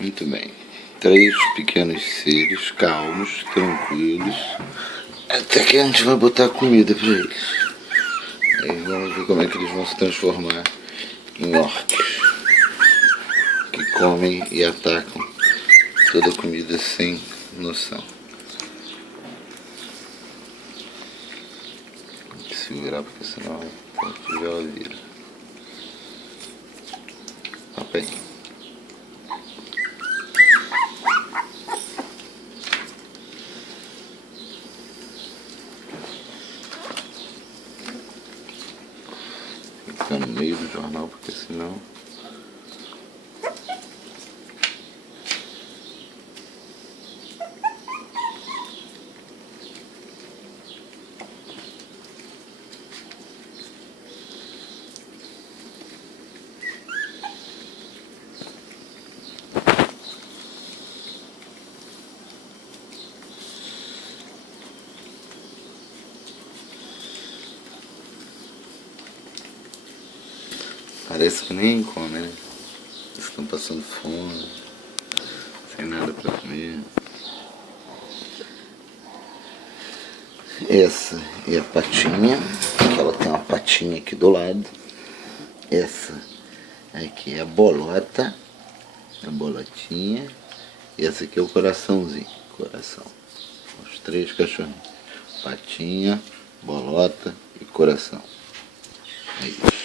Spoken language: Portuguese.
Muito bem. 3 pequenos seres calmos, tranquilos. Até que a gente vai botar comida pra eles. Aí vamos ver como é que eles vão se transformar em orcs. Que comem e atacam toda a comida sem noção. Tem que segurar porque senão já vira. Papel. Ficar no meio do jornal porque senão parece que nem come, né? Eles estão passando fome, sem nada pra comer. Essa é a patinha, que ela tem uma patinha aqui do lado. Essa aqui é a bolota, a bolotinha. E essa aqui é o coraçãozinho, coração. Os 3 cachorrinhos. Patinha, bolota e coração. É isso.